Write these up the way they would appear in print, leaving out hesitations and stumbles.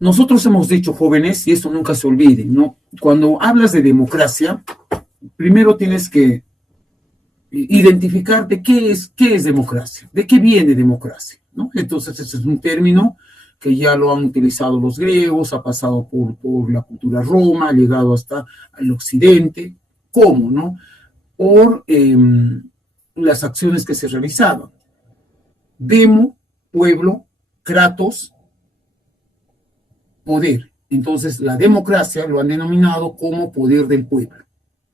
Nosotros hemos dicho, jóvenes, y esto nunca se olvide, ¿no? Cuando hablas de democracia, primero tienes que identificar de qué es democracia, de qué viene democracia, ¿no? Entonces, ese es un término que ya lo han utilizado los griegos, ha pasado por la cultura Roma, ha llegado hasta el occidente. ¿Cómo, no? Por las acciones que se realizaban. Demo, pueblo, kratos, poder. Entonces, la democracia lo han denominado como poder del pueblo,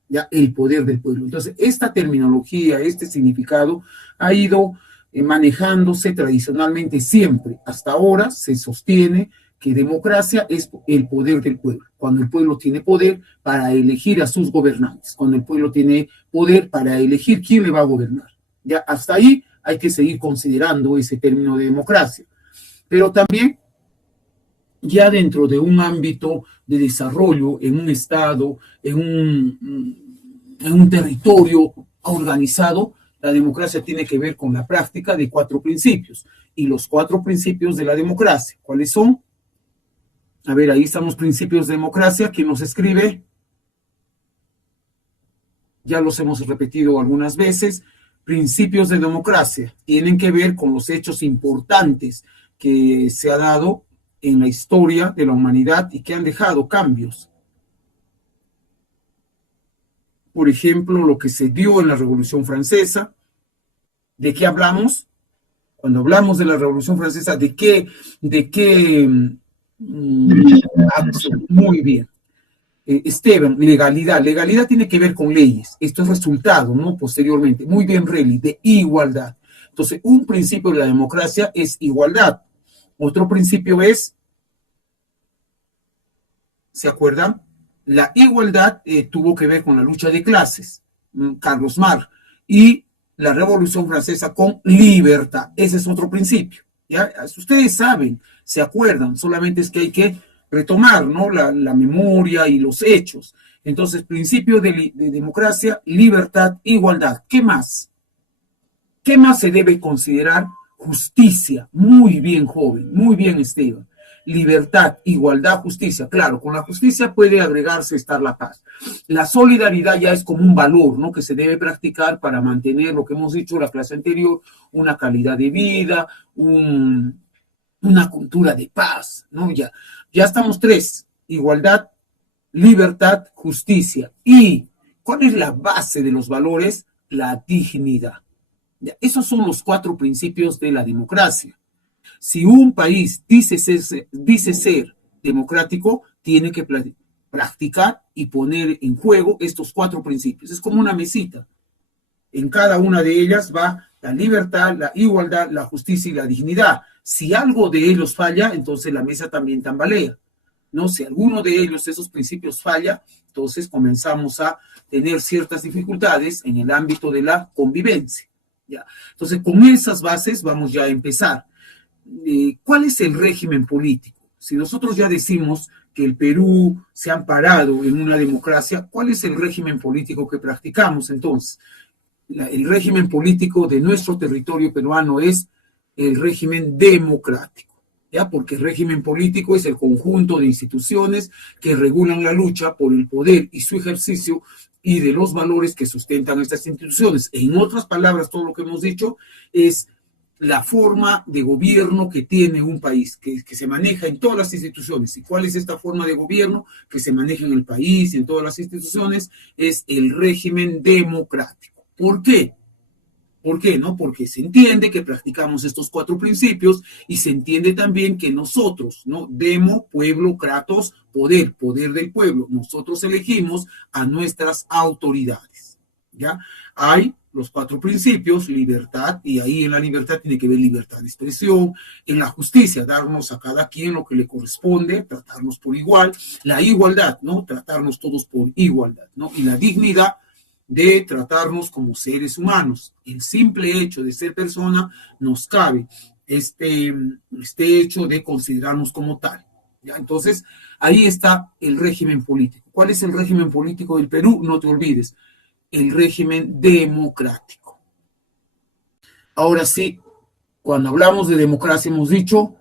ya el poder del pueblo. Entonces, esta terminología, este significado ha ido manejándose tradicionalmente siempre. Hasta ahora se sostiene que democracia es el poder del pueblo, cuando el pueblo tiene poder para elegir a sus gobernantes, cuando el pueblo tiene poder para elegir quién le va a gobernar. Ya hasta ahí hay que seguir considerando ese término de democracia. Pero también ya dentro de un ámbito de desarrollo, en un estado, en un territorio organizado, la democracia tiene que ver con la práctica de 4 principios. Y los 4 principios de la democracia, ¿cuáles son? A ver, ahí están los principios de democracia. ¿Quién los escribe? Ya los hemos repetido algunas veces. Principios de democracia tienen que ver con los hechos importantes que se ha dado en la historia de la humanidad y que han dejado cambios. Por ejemplo, lo que se dio en la Revolución Francesa. ¿De qué hablamos? Cuando hablamos de la Revolución Francesa, ¿de qué acción? Muy bien. Esteban, legalidad. Legalidad tiene que ver con leyes. Esto es resultado, ¿no? Posteriormente. Muy bien, Relly, de igualdad. Entonces, un principio de la democracia es igualdad. Otro principio es, ¿se acuerdan? La igualdad tuvo que ver con la lucha de clases, Carlos Marx, y la Revolución Francesa con libertad. Ese es otro principio. ¿Ya? Ustedes saben, se acuerdan, solamente es que hay que retomar, ¿no? la memoria y los hechos. Entonces, principio de democracia, libertad, igualdad. ¿Qué más? ¿Qué más se debe considerar? Justicia. Muy bien, joven, muy bien, Esteban. Libertad, igualdad, justicia. Claro, con la justicia puede agregarse estar la paz. La solidaridad ya es como un valor, ¿no? Que se debe practicar para mantener lo que hemos dicho en la clase anterior, una calidad de vida, una cultura de paz, ¿no? Ya estamos 3, igualdad, libertad, justicia. ¿Y cuál es la base de los valores? La dignidad. Esos son los 4 principios de la democracia. Si un país dice ser democrático, tiene que practicar y poner en juego estos 4 principios. Es como una mesita. En cada una de ellas va la libertad, la igualdad, la justicia y la dignidad. Si algo de ellos falla, entonces la mesa también tambalea. ¿No? Si alguno de ellos, esos principios falla, entonces comenzamos a tener ciertas dificultades en el ámbito de la convivencia. ¿Ya? Entonces, con esas bases vamos ya a empezar. ¿Cuál es el régimen político? Si nosotros ya decimos que el Perú se ha amparado en una democracia, ¿cuál es el régimen político que practicamos entonces? El régimen político de nuestro territorio peruano es el régimen democrático, ¿ya? Porque el régimen político es el conjunto de instituciones que regulan la lucha por el poder y su ejercicio y de los valores que sustentan estas instituciones. En otras palabras, todo lo que hemos dicho es la forma de gobierno que tiene un país, que se maneja en todas las instituciones. ¿Y cuál es esta forma de gobierno que se maneja en el país, en todas las instituciones? Es el régimen democrático. ¿Por qué? ¿Por qué? ¿No? Porque se entiende que practicamos estos 4 principios y se entiende también que nosotros, ¿no? Demo, pueblo, kratos, poder, poder del pueblo. Nosotros elegimos a nuestras autoridades, ¿ya? Hay los 4 principios, libertad, y ahí en la libertad tiene que ver libertad de expresión, en la justicia, darnos a cada quien lo que le corresponde, tratarnos por igual, la igualdad, ¿no? Tratarnos todos por igualdad, ¿no? Y la dignidad, de tratarnos como seres humanos. El simple hecho de ser persona nos cabe este hecho de considerarnos como tal. ¿Ya? Entonces, ahí está el régimen político. ¿Cuál es el régimen político del Perú? No te olvides, el régimen democrático. Ahora sí, cuando hablamos de democracia hemos dicho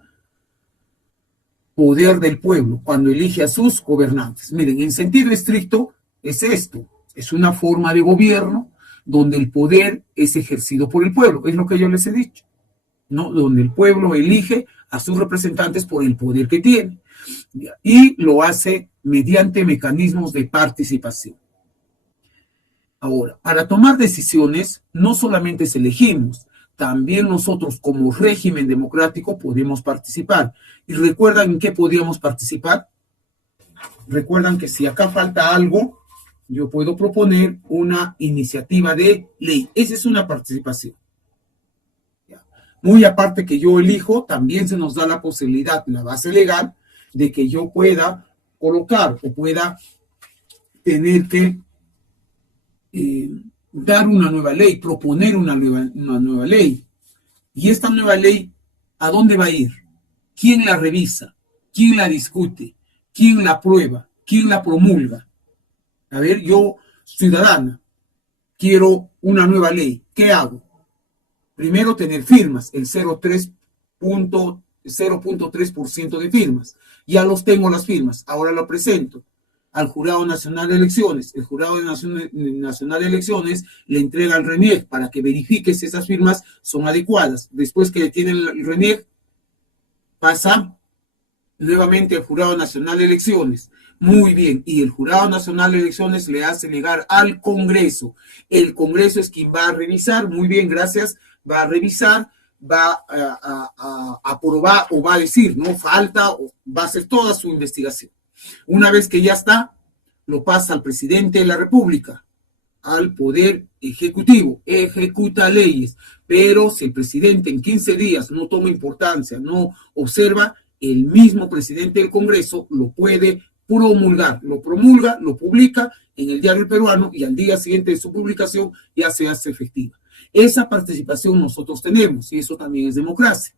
poder del pueblo cuando elige a sus gobernantes. Miren, en sentido estricto es esto, es una forma de gobierno donde el poder es ejercido por el pueblo, es lo que yo les he dicho, ¿no? Donde el pueblo elige a sus representantes por el poder que tiene y lo hace mediante mecanismos de participación. Ahora, para tomar decisiones no solamente elegimos, también nosotros como régimen democrático podemos participar. ¿Y recuerdan en qué podíamos participar? Recuerdan que si acá falta algo, yo puedo proponer una iniciativa de ley. Esa es una participación. Muy aparte que yo elijo, también se nos da la posibilidad, la base legal, de que yo pueda colocar o pueda tener que dar una nueva ley, proponer una nueva ley. Y esta nueva ley, ¿a dónde va a ir? ¿Quién la revisa? ¿Quién la discute? ¿Quién la aprueba? ¿Quién la promulga? A ver, yo, ciudadana, quiero una nueva ley. ¿Qué hago? Primero, tener firmas, el 0.3% de firmas. Ya los tengo las firmas, ahora lo presento al Jurado Nacional de Elecciones. El Jurado Nacional de Elecciones le entrega al RENIEC para que verifique si esas firmas son adecuadas. Después que tiene el RENIEC, pasa nuevamente al Jurado Nacional de Elecciones. Muy bien, y el Jurado Nacional de Elecciones le hace llegar al Congreso. El Congreso es quien va a revisar, muy bien, gracias, va a revisar, va a aprobar o va a decir, no falta, o va a hacer toda su investigación. Una vez que ya está, lo pasa al presidente de la República, al Poder Ejecutivo, ejecuta leyes, pero si el presidente en 15 días no toma importancia, no observa, el mismo presidente del Congreso lo puede promulgar, lo promulga, lo publica en el Diario Peruano y al día siguiente de su publicación ya se hace efectiva. Esa participación nosotros tenemos y eso también es democracia.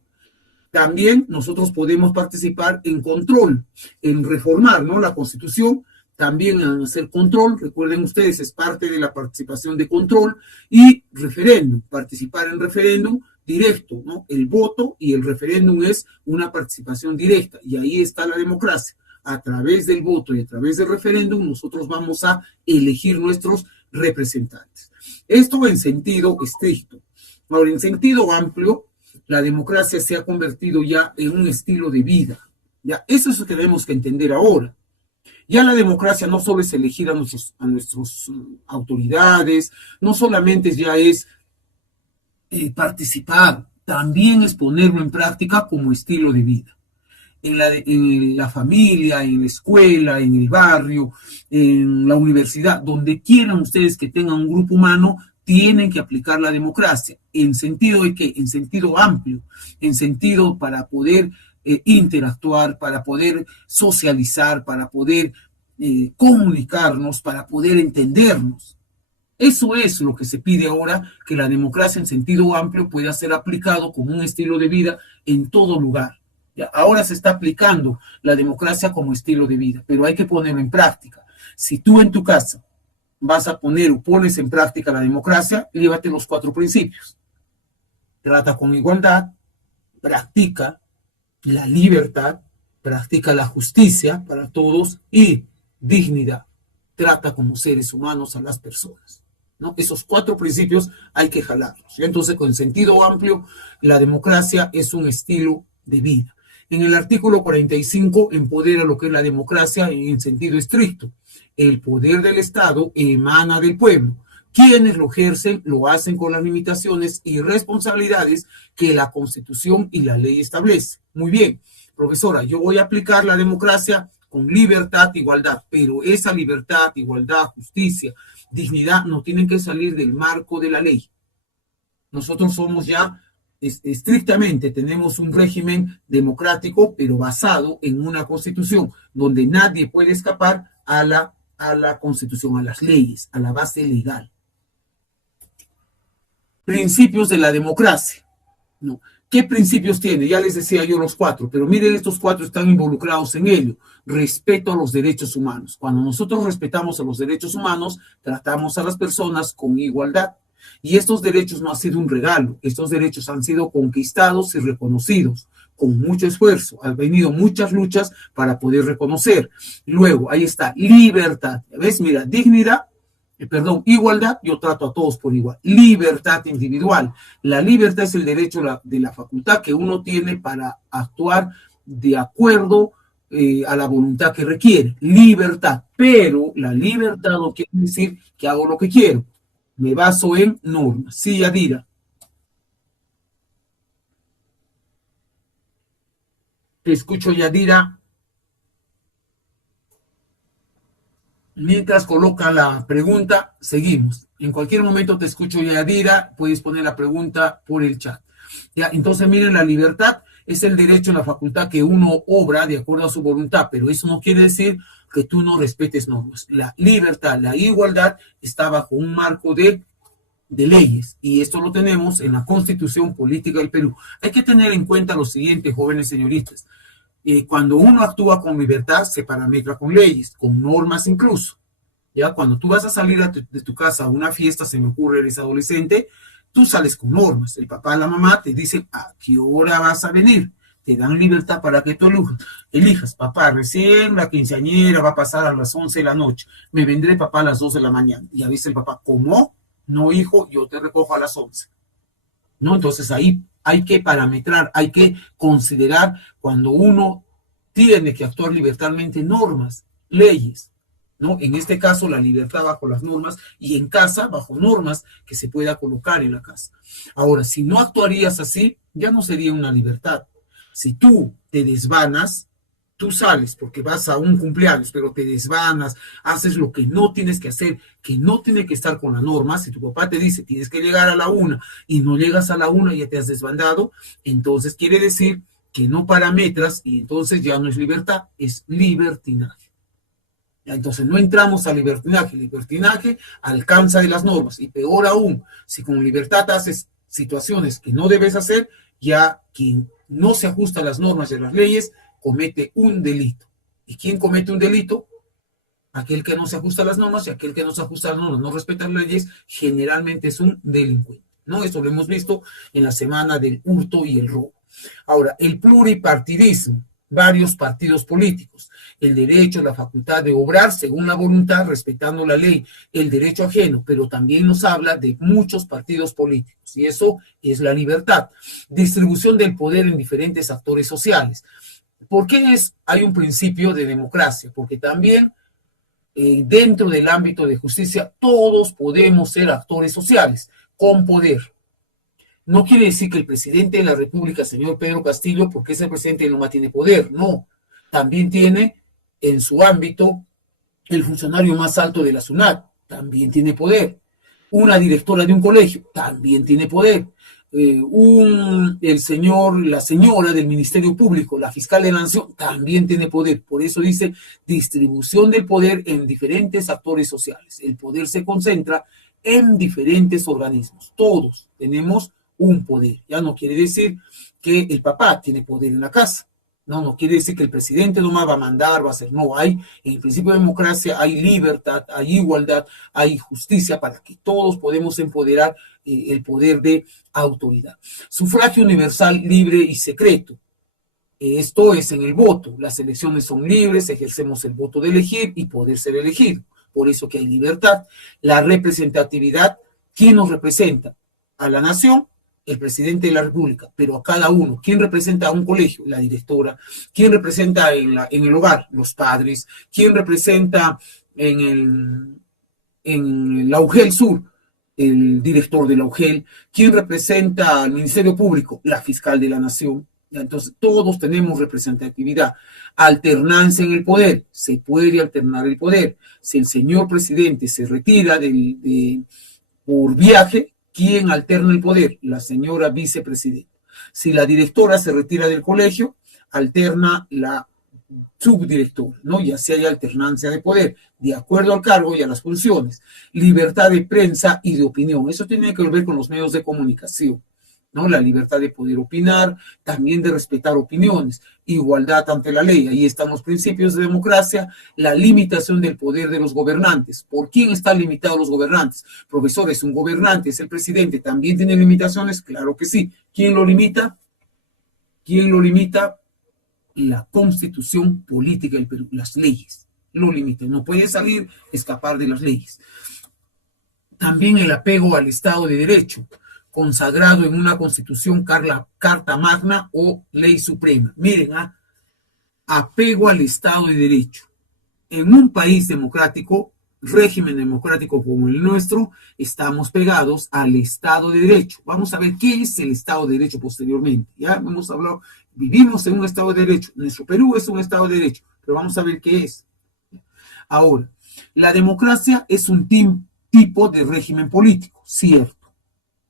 También nosotros podemos participar en control, en reformar, ¿no?, la Constitución, también en hacer control. Recuerden ustedes, es parte de la participación de control y referéndum, participar en referéndum directo, ¿no? El voto y el referéndum es una participación directa y ahí está la democracia. A través del voto y a través del referéndum nosotros vamos a elegir nuestros representantes. Esto en sentido estricto. Ahora, en sentido amplio, la democracia se ha convertido ya en un estilo de vida. Ya, eso es lo que tenemos que entender ahora. Ya la democracia no solo es elegir a nuestras autoridades, no solamente ya es participar, también es ponerlo en práctica como estilo de vida. En la familia, en la escuela, en el barrio, en la universidad, donde quieran ustedes que tengan un grupo humano, tienen que aplicar la democracia. ¿En sentido de qué? En sentido amplio, en sentido para poder interactuar, para poder socializar, para poder comunicarnos, para poder entendernos. Eso es lo que se pide ahora, que la democracia en sentido amplio pueda ser aplicado como un estilo de vida en todo lugar. Ya, ahora se está aplicando la democracia como estilo de vida, pero hay que ponerlo en práctica. Si tú en tu casa vas a poner o pones en práctica la democracia, llévate los 4 principios. Trata con igualdad, practica la libertad, practica la justicia para todos y dignidad. Trata como seres humanos a las personas, ¿no? Esos 4 principios hay que jalarlos. Entonces, con sentido amplio, la democracia es un estilo de vida. En el artículo 45 empodera lo que es la democracia en sentido estricto. El poder del Estado emana del pueblo. Quienes lo ejercen lo hacen con las limitaciones y responsabilidades que la Constitución y la ley establecen. Muy bien, profesora, yo voy a aplicar la democracia con libertad, igualdad, pero esa libertad, igualdad, justicia, dignidad no tienen que salir del marco de la ley. Nosotros somos ya estrictamente, tenemos un régimen democrático, pero basado en una constitución, donde nadie puede escapar a la constitución, a las leyes, a la base legal. Principios de la democracia, ¿no? ¿Qué principios tiene? Ya les decía yo los 4, pero miren, estos 4 están involucrados en ello. Respeto a los derechos humanos. Cuando nosotros respetamos a los derechos humanos, tratamos a las personas con igualdad. Y estos derechos no han sido un regalo, estos derechos han sido conquistados y reconocidos con mucho esfuerzo, han venido muchas luchas para poder reconocer. Luego, ahí está, libertad. ¿Ves? Mira, dignidad, igualdad, yo trato a todos por igual. Libertad individual. La libertad es el derecho de la facultad que uno tiene para actuar de acuerdo a la voluntad que requiere. Libertad. Pero la libertad no quiere decir que hago lo que quiero. Me baso en normas. Sí, Yadira. Te escucho, Yadira. Mientras coloca la pregunta, seguimos. En cualquier momento te escucho, Yadira, puedes poner la pregunta por el chat. Ya, entonces, miren, la libertad es el derecho, la facultad que uno obra de acuerdo a su voluntad, pero eso no quiere decir que tú no respetes normas. La libertad, la igualdad está bajo un marco de leyes, y esto lo tenemos en la Constitución Política del Perú. Hay que tener en cuenta lo siguiente, jóvenes señoritas. Cuando uno actúa con libertad, se parametra con leyes, con normas incluso. Ya cuando tú vas a salir de tu casa a una fiesta, se me ocurre, eres adolescente, tú sales con normas. El papá, la mamá te dicen a qué hora vas a venir. Te dan libertad para que tú elijas. Papá, recién la quinceañera va a pasar a las 11 de la noche. Me vendré, papá, a las 2 de la mañana. Y ya dice el papá, ¿cómo? No, hijo, yo te recojo a las 11. ¿No? Entonces ahí hay que parametrar, hay que considerar cuando uno tiene que actuar libertadmente normas, leyes, ¿no? En este caso la libertad bajo las normas y en casa bajo normas que se pueda colocar en la casa. Ahora, si no actuarías así, ya no sería una libertad. Si tú te desvanas, tú sales porque vas a un cumpleaños, pero te desvanas, haces lo que no tienes que hacer, que no tiene que estar con la norma. Si tu papá te dice tienes que llegar a la 1 y no llegas a la 1, ya te has desbandado, entonces quiere decir que no parametras y entonces ya no es libertad, es libertinaje. Entonces no entramos a libertinaje. Libertinaje alcanza de las normas y peor aún, si con libertad haces situaciones que no debes hacer, ya quien no se ajusta a las normas y a las leyes comete un delito. ¿Y quién comete un delito? Aquel que no se ajusta a las normas, y aquel que no se ajusta a las normas, no respeta las leyes, generalmente es un delincuente, ¿no? Esto lo hemos visto en la semana del hurto y el robo. Ahora, el pluripartidismo, varios partidos políticos, el derecho, la facultad de obrar según la voluntad, respetando la ley, el derecho ajeno, pero también nos habla de muchos partidos políticos, y eso es la libertad. Distribución del poder en diferentes actores sociales. ¿Por qué hay un principio de democracia? Porque también dentro del ámbito de justicia todos podemos ser actores sociales con poder. No quiere decir que el presidente de la República, señor Pedro Castillo, porque es el presidente, no tiene poder, no. También tiene en su ámbito el funcionario más alto de la SUNAT, también tiene poder. Una directora de un colegio, también tiene poder. La señora del Ministerio Público, la fiscal de la Nación, también tiene poder. Por eso dice distribución del poder en diferentes actores sociales. El poder se concentra en diferentes organismos. Todos tenemos un poder. Ya no quiere decir que el papá tiene poder en la casa. No quiere decir que el presidente nomás va a mandar, va a hacer. No, en el principio de democracia hay libertad, hay igualdad, hay justicia para que todos podemos empoderar el poder de autoridad. Sufragio universal, libre y secreto. Esto es en el voto. Las elecciones son libres, ejercemos el voto de elegir y poder ser elegido. Por eso que hay libertad. La representatividad, ¿quién nos representa? A la nación, el presidente de la República, pero a cada uno. ¿Quién representa a un colegio? La directora. ¿Quién representa en el hogar? Los padres. ¿Quién representa en la UGEL Sur? El director de la UGEL. ¿Quién representa al Ministerio Público? La fiscal de la Nación. Entonces, todos tenemos representatividad. Alternancia en el poder. Se puede alternar el poder. Si el señor presidente se retira por viaje, ¿quién alterna el poder? La señora vicepresidenta. Si la directora se retira del colegio, alterna la subdirectora, ¿no? Y así hay alternancia de poder, de acuerdo al cargo y a las funciones. Libertad de prensa y de opinión. Eso tiene que ver con los medios de comunicación, ¿no? La libertad de poder opinar, también de respetar opiniones, igualdad ante la ley. Ahí están los principios de democracia, la limitación del poder de los gobernantes. ¿Por quién están limitados los gobernantes? Profesor, es un gobernante, es el presidente, ¿también tiene limitaciones? Claro que sí. ¿Quién lo limita? ¿Quién lo limita? La Constitución Política del Perú, las leyes lo limitan. No puede salir, escapar de las leyes. También el apego al Estado de Derecho, consagrado en una Constitución, Carta Magna o Ley Suprema. Miren, apego al Estado de Derecho. En un país democrático, régimen democrático como el nuestro, estamos pegados al Estado de Derecho. Vamos a ver qué es el Estado de Derecho posteriormente. Ya hemos hablado, vivimos en un Estado de Derecho. Nuestro Perú es un Estado de Derecho, pero vamos a ver qué es. Ahora, la democracia es un tipo de régimen político, cierto,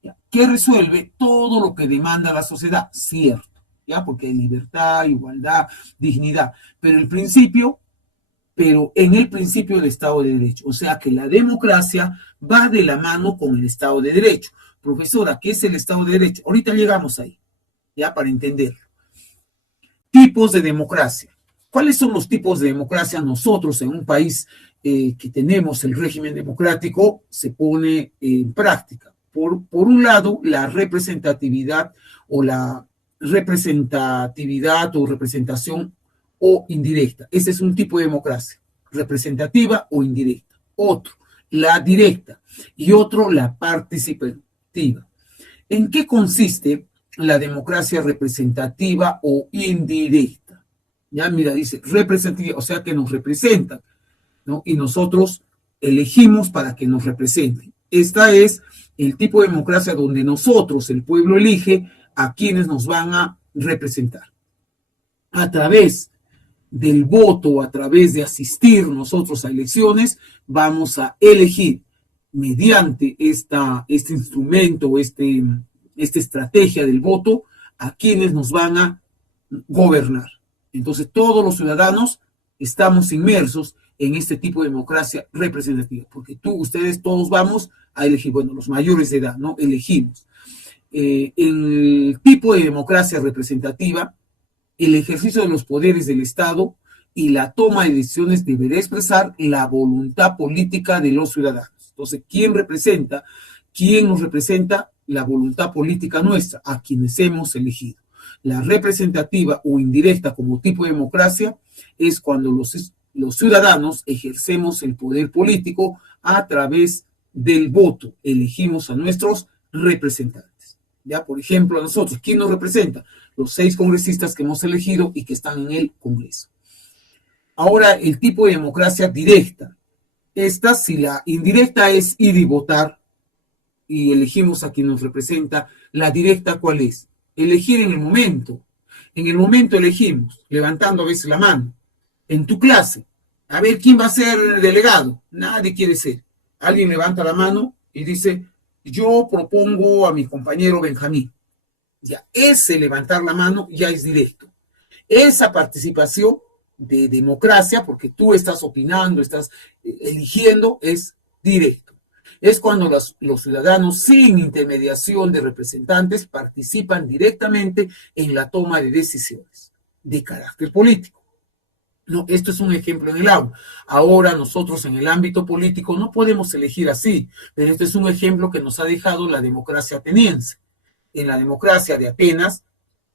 ¿ya? Que resuelve todo lo que demanda la sociedad, cierto, ¿ya? Porque hay libertad, igualdad, dignidad, pero en el principio del Estado de Derecho, o sea que la democracia va de la mano con el Estado de Derecho. Profesora, ¿qué es el Estado de Derecho? Ahorita llegamos ahí, ya, para entenderlo. Tipos de democracia. ¿Cuáles son los tipos de democracia? Nosotros en un país que tenemos el régimen democrático se pone en práctica. Por un lado, la representatividad o representación o indirecta. Ese es un tipo de democracia, representativa o indirecta. Otro, la directa, y otro, la participativa. ¿En qué consiste la democracia representativa o indirecta? Ya, mira, dice representativa, o sea que nos representan, ¿no? Y nosotros elegimos para que nos representen. Esta es el tipo de democracia donde nosotros, el pueblo, elige a quienes nos van a representar. A través del voto, a través de asistir nosotros a elecciones, vamos a elegir mediante este instrumento, esta estrategia del voto, a quienes nos van a gobernar. Entonces, todos los ciudadanos estamos inmersos en este tipo de democracia representativa, porque ustedes todos vamos a elegir, bueno, los mayores de edad, ¿no? Elegimos. El tipo de democracia representativa, el ejercicio de los poderes del Estado y la toma de decisiones deberá expresar la voluntad política de los ciudadanos. Entonces, ¿quién representa? ¿Quién nos representa? La voluntad política nuestra, a quienes hemos elegido. La representativa o indirecta como tipo de democracia es cuando los ciudadanos ejercemos el poder político a través del voto. Elegimos a nuestros representantes. Ya, por ejemplo, a nosotros, ¿quién nos representa? Los 6 congresistas que hemos elegido y que están en el Congreso. Ahora, el tipo de democracia directa. Si la indirecta es ir y votar y elegimos a quien nos representa, la directa, ¿cuál es? Elegir en el momento. En el momento elegimos, levantando a veces la mano. En tu clase, a ver quién va a ser delegado. Nadie quiere ser. Alguien levanta la mano y dice, yo propongo a mi compañero Benjamín. Ya, ese levantar la mano ya es directo. Esa participación de democracia, porque tú estás opinando, estás eligiendo, es directo. Es cuando los ciudadanos, sin intermediación de representantes, participan directamente en la toma de decisiones de carácter político. No, esto es un ejemplo en el aula. Ahora nosotros en el ámbito político no podemos elegir así, pero este es un ejemplo que nos ha dejado la democracia ateniense. En la democracia de Atenas,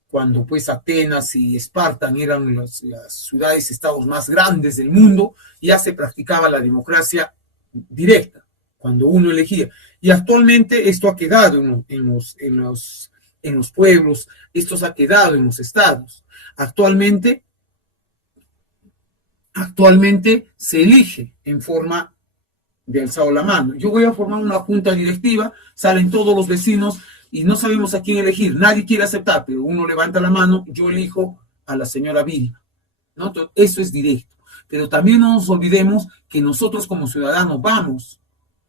cuando pues Atenas y Esparta eran las ciudades-estados más grandes del mundo, ya se practicaba la democracia directa, cuando uno elegía. Y actualmente esto ha quedado en los pueblos, esto ha quedado en los estados. Actualmente se elige en forma de alzado la mano. Yo voy a formar una junta directiva, salen todos los vecinos y no sabemos a quién elegir. Nadie quiere aceptar, pero uno levanta la mano, yo elijo a la señora Vilma, ¿no? Entonces, eso es directo. Pero también no nos olvidemos que nosotros como ciudadanos vamos,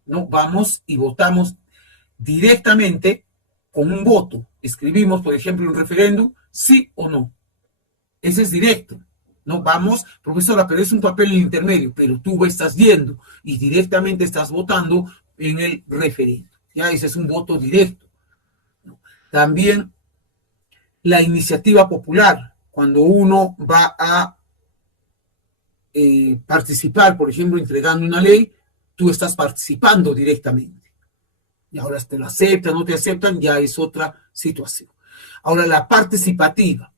¿no? Vamos y votamos directamente con un voto. Escribimos, por ejemplo, un referéndum, sí o no. Ese es directo. No vamos, profesora, pero es un papel intermedio, pero tú estás yendo y directamente estás votando en el referéndum. Ya, ese es un voto directo. También la iniciativa popular, cuando uno va a participar, por ejemplo, entregando una ley, tú estás participando directamente. Y ahora te lo aceptan, no te aceptan, ya es otra situación. Ahora, la participativa.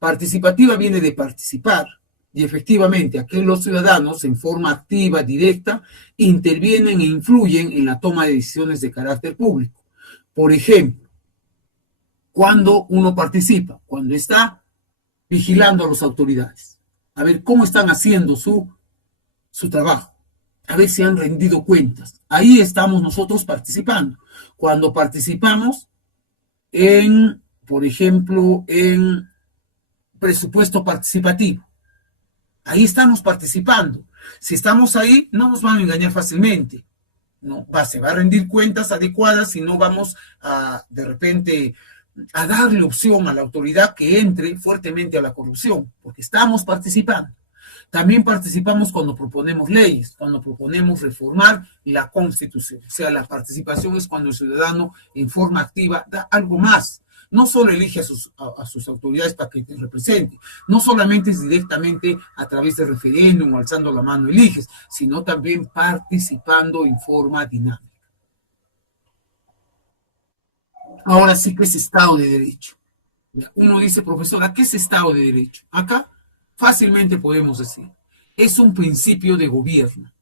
Participativa viene de participar. Y efectivamente, aquí los ciudadanos en forma activa, directa, intervienen e influyen en la toma de decisiones de carácter público. Por ejemplo, cuando uno participa, cuando está vigilando a las autoridades, a ver cómo están haciendo su trabajo, a ver si han rendido cuentas. Ahí estamos nosotros participando. Cuando participamos en, por ejemplo, en presupuesto participativo, ahí estamos participando. Si estamos ahí, no nos van a engañar fácilmente. No, se va a rendir cuentas adecuadas y no vamos a, de repente, a darle opción a la autoridad que entre fuertemente a la corrupción, porque estamos participando. También participamos cuando proponemos leyes, cuando proponemos reformar la Constitución. O sea, la participación es cuando el ciudadano en forma activa da algo más. No solo elige a sus autoridades para que te representen, no solamente es directamente a través de referéndum o alzando la mano eliges, sino también participando en forma dinámica. Ahora sí, ¿qué es Estado de Derecho? Uno dice, profesora, ¿qué es Estado de Derecho? Acá fácilmente podemos decir, es un principio de gobierno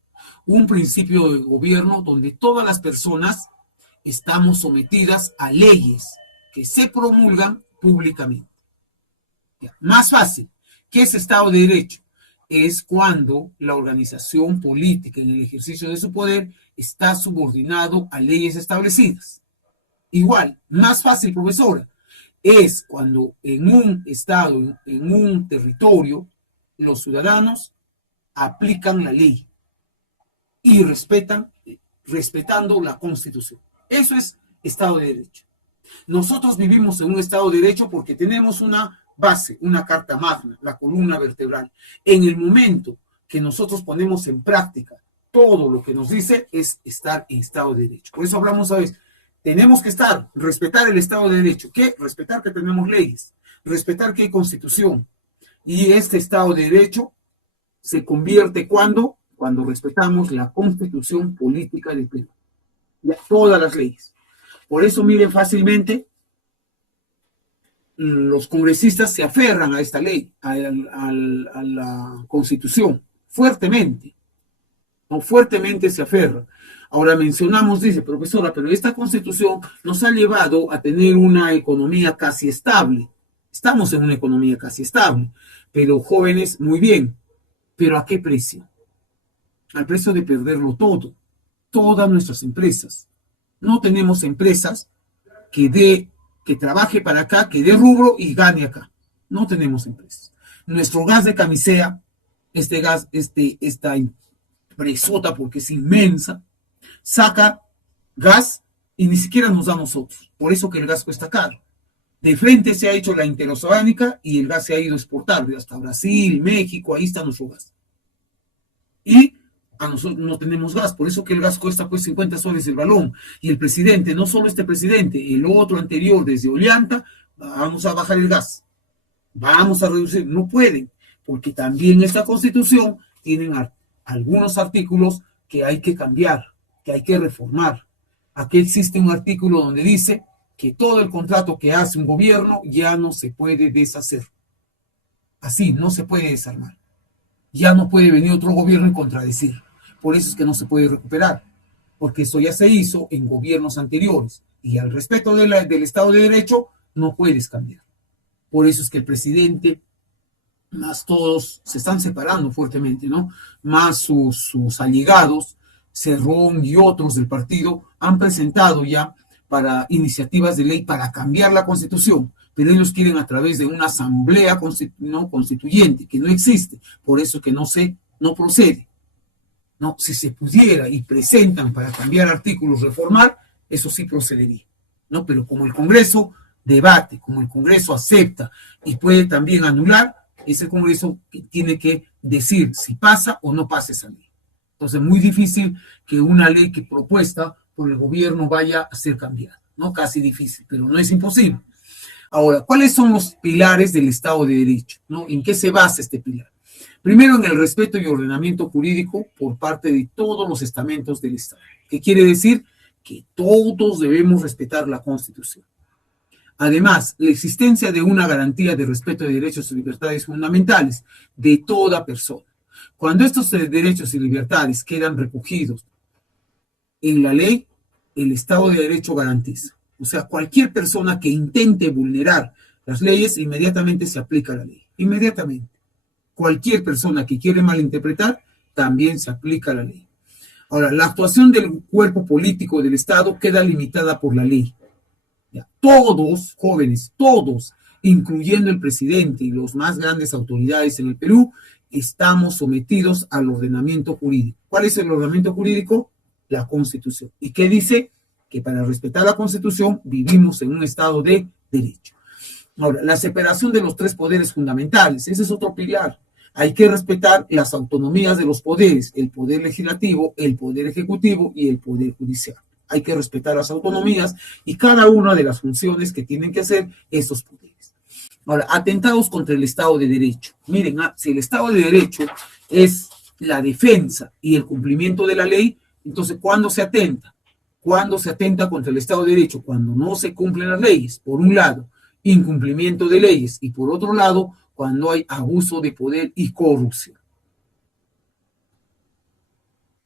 donde todas las personas estamos sometidas a leyes que se promulgan públicamente. Más fácil, ¿qué es Estado de Derecho? Es cuando la organización política en el ejercicio de su poder está subordinado a leyes establecidas. Igual, más fácil, profesora, es cuando en un estado, en un territorio, los ciudadanos aplican la ley y respetando la Constitución. Eso es Estado de Derecho. Nosotros vivimos en un Estado de Derecho porque tenemos una base, una carta magna, la columna vertebral. En el momento que nosotros ponemos en práctica todo lo que nos dice, es estar en Estado de Derecho. Por eso hablamos a veces, tenemos que respetar el Estado de Derecho. ¿Qué? Respetar que tenemos leyes, respetar que hay Constitución. Y este Estado de Derecho se convierte cuando respetamos la Constitución política del Perú. Todas las leyes. Por eso, miren fácilmente, los congresistas se aferran a esta ley, a la Constitución, fuertemente. ¿No? Fuertemente se aferran. Ahora mencionamos, dice, profesora, pero esta Constitución nos ha llevado a tener una economía casi estable. Estamos en una economía casi estable, pero jóvenes, muy bien. ¿Pero a qué precio? Al precio de perderlo todo. Todas nuestras empresas. No tenemos empresas que trabaje para acá, que dé rubro y gane acá. No tenemos empresas. Nuestro gas de camisea, esta empresota, porque es inmensa, saca gas y ni siquiera nos da a nosotros. Por eso que el gas cuesta caro. De frente se ha hecho la interoceánica y el gas se ha ido a exportar hasta Brasil, México, ahí está nuestro gas. Y a nosotros no tenemos gas, por eso que el gas cuesta pues 50 soles el galón. Y el presidente, no solo este presidente, el otro anterior desde Ollanta, vamos a bajar el gas, vamos a reducir, no pueden, porque también esta Constitución tiene algunos artículos que hay que cambiar, que hay que reformar. Aquí existe un artículo donde dice que todo el contrato que hace un gobierno ya no se puede deshacer. Así, no se puede desarmar. Ya no puede venir otro gobierno y contradecir. Por eso es que no se puede recuperar, porque eso ya se hizo en gobiernos anteriores. Y al respecto del Estado de Derecho, no puedes cambiar. Por eso es que el presidente, más todos, se están separando fuertemente, ¿no? Más sus allegados, Cerrón y otros del partido, han presentado ya para iniciativas de ley para cambiar la Constitución, pero ellos quieren a través de una asamblea constituyente que no existe, por eso que no procede. No, si se pudiera y presentan para cambiar artículos, reformar, eso sí procedería, ¿no? Pero como el Congreso debate, como el Congreso acepta y puede también anular, es el Congreso que tiene que decir si pasa o no pasa esa ley. Entonces, muy difícil que una ley que propuesta por el gobierno vaya a ser cambiada, ¿no? Casi difícil, pero no es imposible. Ahora, ¿cuáles son los pilares del Estado de Derecho? ¿No? ¿En qué se basa este pilar? Primero, en el respeto y ordenamiento jurídico por parte de todos los estamentos del Estado. ¿Qué quiere decir? Que todos debemos respetar la Constitución. Además, la existencia de una garantía de respeto de derechos y libertades fundamentales de toda persona. Cuando estos derechos y libertades quedan recogidos en la ley, el Estado de Derecho garantiza. O sea, cualquier persona que intente vulnerar las leyes, inmediatamente se aplica la ley. Inmediatamente. Cualquier persona que quiere malinterpretar, también se aplica la ley. Ahora, la actuación del cuerpo político del Estado queda limitada por la ley. Ya, todos, jóvenes, todos, incluyendo el presidente y los más grandes autoridades en el Perú, estamos sometidos al ordenamiento jurídico. ¿Cuál es el ordenamiento jurídico? La Constitución. ¿Y qué dice? Que para respetar la Constitución vivimos en un Estado de derecho. Ahora, la separación de los tres poderes fundamentales, ese es otro pilar. Hay que respetar las autonomías de los poderes, el poder legislativo, el poder ejecutivo y el poder judicial. Hay que respetar las autonomías y cada una de las funciones que tienen que hacer esos poderes. Ahora, atentados contra el Estado de Derecho. Miren, si el Estado de Derecho es la defensa y el cumplimiento de la ley, entonces, ¿cuándo se atenta? ¿Cuándo se atenta contra el Estado de Derecho? Cuando no se cumplen las leyes, por un lado, incumplimiento de leyes, y por otro lado, cuando hay abuso de poder y corrupción.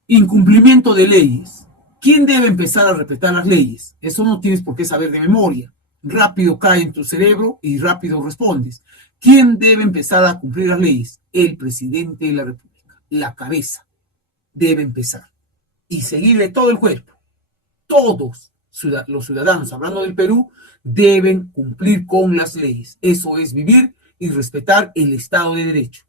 Incumplimiento de leyes. ¿Quién debe empezar a respetar las leyes? Eso no tienes por qué saber de memoria. Rápido cae en tu cerebro y rápido respondes. ¿Quién debe empezar a cumplir las leyes? El presidente de la República. La cabeza debe empezar. Y seguirle todo el cuerpo. Todos los ciudadanos, hablando del Perú, deben cumplir con las leyes. Eso es vivir y respetar el Estado de Derecho.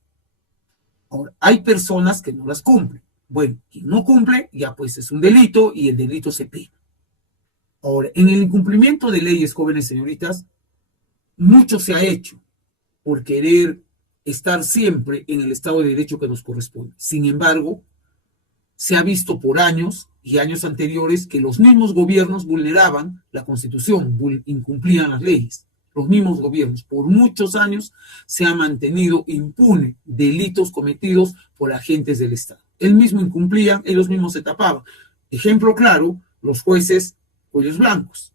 Ahora, hay personas que no las cumplen. Bueno, quien no cumple, ya pues es un delito y el delito se pega. Ahora, en el incumplimiento de leyes, jóvenes señoritas, mucho se ha hecho por querer estar siempre en el Estado de Derecho que nos corresponde. Sin embargo, se ha visto por años y años anteriores que los mismos gobiernos vulneraban la Constitución, incumplían las leyes. Los mismos gobiernos, por muchos años, se ha mantenido impune delitos cometidos por agentes del Estado. Él mismo incumplía, ellos mismos se tapaban. Ejemplo claro, los jueces cuellos blancos.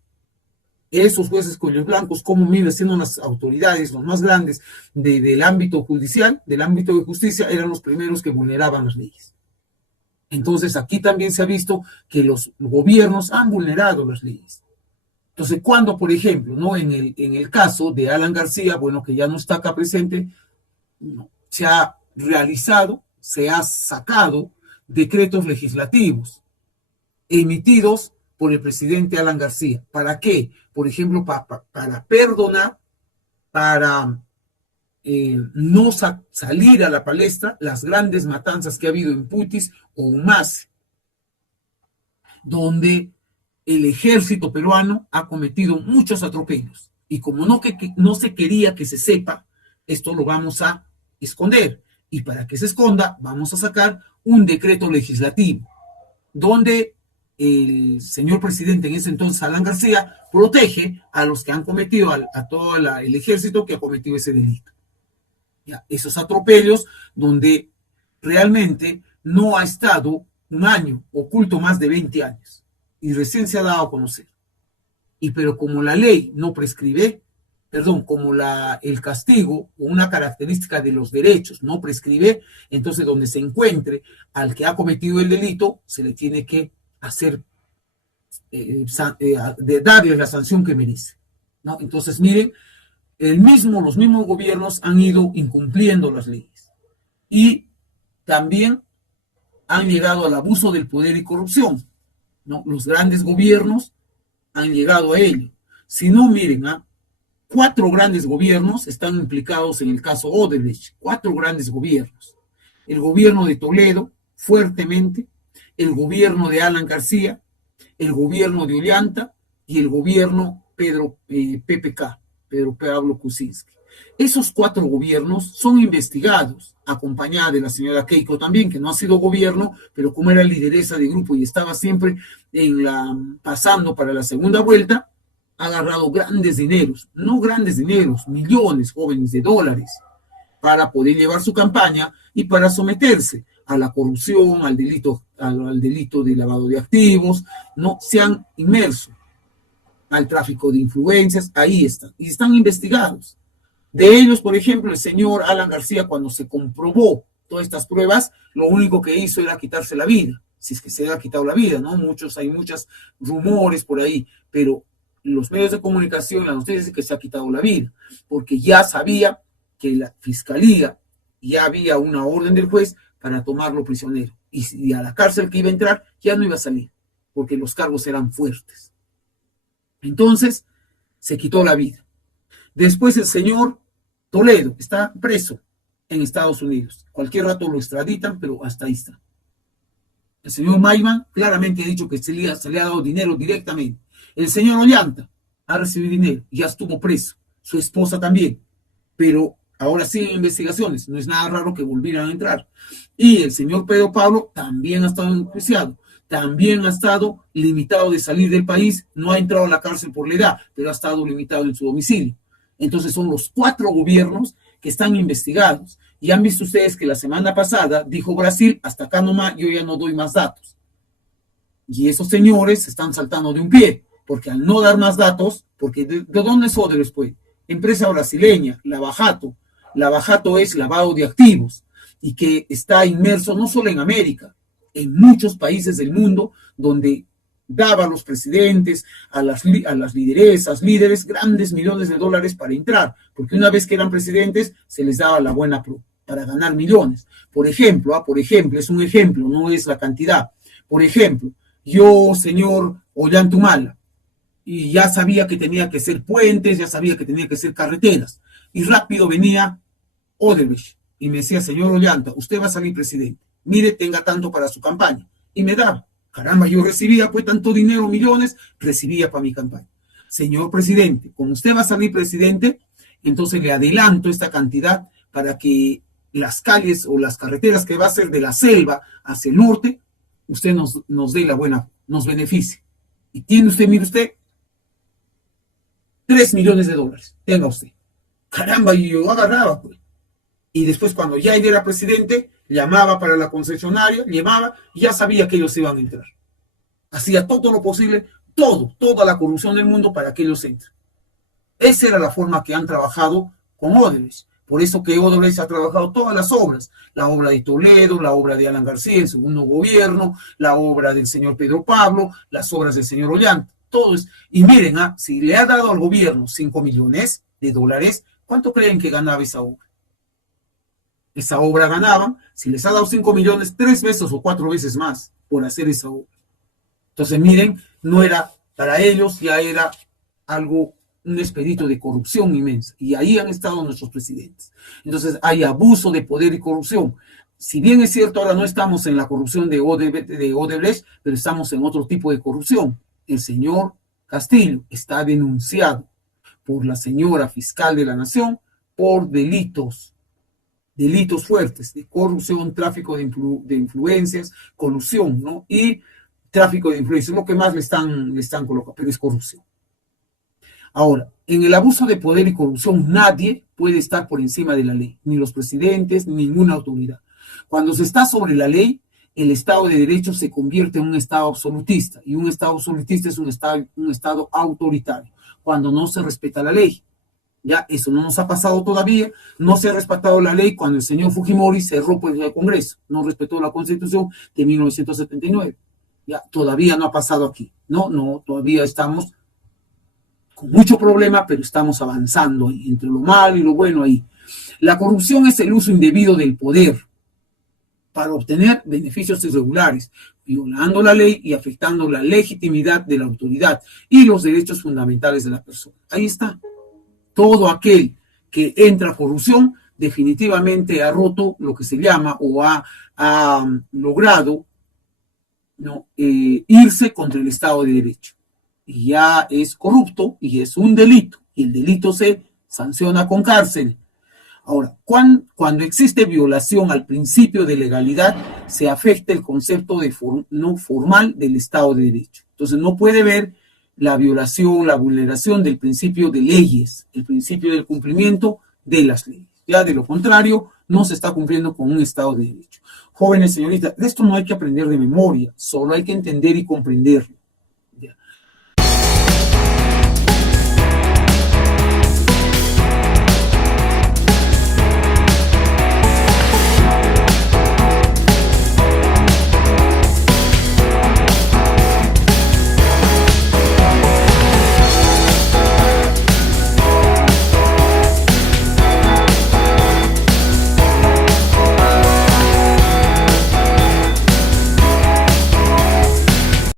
Esos jueces cuellos blancos, como vienen siendo las autoridades, los más grandes del ámbito judicial, del ámbito de justicia, eran los primeros que vulneraban las leyes. Entonces, aquí también se ha visto que los gobiernos han vulnerado las leyes. Entonces, cuando, por ejemplo, ¿no? en el caso de Alan García, bueno, que ya no está acá presente, no, se ha realizado, se ha sacado decretos legislativos emitidos por el presidente Alan García. ¿Para qué? Por ejemplo, para perdonar, para no salir a la palestra las grandes matanzas que ha habido en Putis o Humase, donde el ejército peruano ha cometido muchos atropellos. Y como no se quería que se sepa, esto lo vamos a esconder. Y para que se esconda, vamos a sacar un decreto legislativo, donde el señor presidente en ese entonces, Alan García, protege a los que han cometido, a todo el ejército que ha cometido ese delito. Ya, esos atropellos donde realmente no ha estado un año oculto más de 20 años y recién se ha dado a conocer. Pero como la ley no prescribe, como el castigo o una característica de los derechos no prescribe, entonces donde se encuentre al que ha cometido el delito, se le tiene que hacer, darle la sanción que merece, ¿no? Entonces, miren, los mismos gobiernos han ido incumpliendo las leyes y también han llegado al abuso del poder y corrupción, ¿no? Los grandes gobiernos han llegado a ello. Si no, miren, 4 grandes gobiernos están implicados en el caso Odebrecht, 4 grandes gobiernos. El gobierno de Toledo, fuertemente, el gobierno de Alan García, el gobierno de Ollanta y el gobierno PPK, Pedro Pablo Kuczynski. Esos 4 gobiernos son investigados, acompañada de la señora Keiko también, que no ha sido gobierno, pero como era lideresa de grupo y estaba siempre pasando para la segunda vuelta, ha agarrado grandes dineros, no grandes dineros, millones, jóvenes, de dólares, para poder llevar su campaña y para someterse a la corrupción, al delito de lavado de activos, no se han inmerso. al tráfico de influencias, ahí están, y están investigados. De ellos, por ejemplo, el señor Alan García, cuando se comprobó todas estas pruebas, lo único que hizo era quitarse la vida, si es que se ha quitado la vida, ¿no? Hay muchos rumores por ahí, pero los medios de comunicación, las noticias dicen que se ha quitado la vida, porque ya sabía que la fiscalía, ya había una orden del juez para tomarlo prisionero, y a la cárcel que iba a entrar ya no iba a salir, porque los cargos eran fuertes. Entonces, se quitó la vida. Después el señor Toledo está preso en Estados Unidos. Cualquier rato lo extraditan, pero hasta ahí está. El señor Maiman claramente ha dicho que se le ha dado dinero directamente. El señor Ollanta ha recibido dinero, ya estuvo preso. Su esposa también. Pero ahora siguen investigaciones. No es nada raro que volvieran a entrar. Y el señor Pedro Pablo también ha estado enjuiciado. También ha estado limitado de salir del país. No ha entrado a la cárcel por la edad, pero ha estado limitado en su domicilio. Entonces son los 4 gobiernos que están investigados. Y han visto ustedes que la semana pasada dijo Brasil, hasta acá nomás, yo ya no doy más datos. Y esos señores se están saltando de un pie, porque al no dar más datos, porque ¿de dónde es Odebrecht? Pues? Empresa brasileña, Lavajato. Lavajato es lavado de activos y que está inmerso no solo en América, en muchos países del mundo donde daba a los presidentes, a las lideresas, líderes, grandes millones de dólares para entrar, porque una vez que eran presidentes se les daba la buena pro para ganar millones. Por ejemplo, es un ejemplo, no es la cantidad. Por ejemplo, yo, señor Ollantumala, y ya sabía que tenía que ser puentes, ya sabía que tenía que ser carreteras, y rápido venía Odebrecht y me decía, señor Ollanta, usted va a salir presidente, mire, tenga tanto para su campaña, y me daba. Caramba, yo recibía pues tanto dinero, millones, recibía para mi campaña. Señor presidente, como usted va a salir presidente, entonces le adelanto esta cantidad para que las calles o las carreteras que va a ser de la selva hacia el norte, usted nos dé la buena, nos beneficie. Y tiene usted, mire usted, 3 millones de dólares, tenga usted. Caramba, y yo agarraba, pues. Y después cuando ya era presidente, llamaba para la concesionaria, llamaba y ya sabía que ellos iban a entrar. Hacía todo lo posible, toda la corrupción del mundo para que ellos entren. Esa era la forma que han trabajado con Odebrecht. Por eso que Odebrecht ha trabajado todas las obras. La obra de Toledo, la obra de Alan García, el segundo gobierno, la obra del señor Pedro Pablo, las obras del señor Ollanta. Todo es. Y miren, si le ha dado al gobierno 5 millones de dólares, ¿cuánto creen que ganaba esa obra? Esa obra ganaban, si les ha dado 5 millones, 3 veces o 4 veces más por hacer esa obra. Entonces, miren, no era para ellos, ya era algo, un expedito de corrupción inmensa. Y ahí han estado nuestros presidentes. Entonces, hay abuso de poder y corrupción. Si bien es cierto, ahora no estamos en la corrupción de Odebrecht, pero estamos en otro tipo de corrupción. El señor Castillo está denunciado por la señora fiscal de la Nación por delitos fuertes de corrupción, tráfico de influencias, colusión, ¿no? Y tráfico de influencias, lo que más le están colocando, pero es corrupción. Ahora, en el abuso de poder y corrupción nadie puede estar por encima de la ley, ni los presidentes, ni ninguna autoridad. Cuando se está sobre la ley, el Estado de Derecho se convierte en un Estado absolutista, y un Estado absolutista es un Estado autoritario, cuando no se respeta la ley. Ya, eso no nos ha pasado todavía, no se ha respetado la ley cuando el señor Fujimori cerró pues, el Congreso, no respetó la Constitución de 1979. Ya, todavía no ha pasado aquí, no, todavía estamos con mucho problema, pero estamos avanzando ahí, entre lo malo y lo bueno ahí. La corrupción es el uso indebido del poder para obtener beneficios irregulares, violando la ley y afectando la legitimidad de la autoridad y los derechos fundamentales de la persona. Ahí está. Todo aquel que entra a corrupción definitivamente ha roto lo que se llama o ha logrado, ¿no? Irse contra el Estado de Derecho. Y ya es corrupto y es un delito. Y el delito se sanciona con cárcel. Ahora, cuando existe violación al principio de legalidad, se afecta el concepto no formal del Estado de Derecho. Entonces no puede ver la violación, la vulneración del principio de leyes, el principio del cumplimiento de las leyes. Ya de lo contrario, no se está cumpliendo con un Estado de Derecho. Jóvenes, señoritas, de esto no hay que aprender de memoria, solo hay que entender y comprenderlo.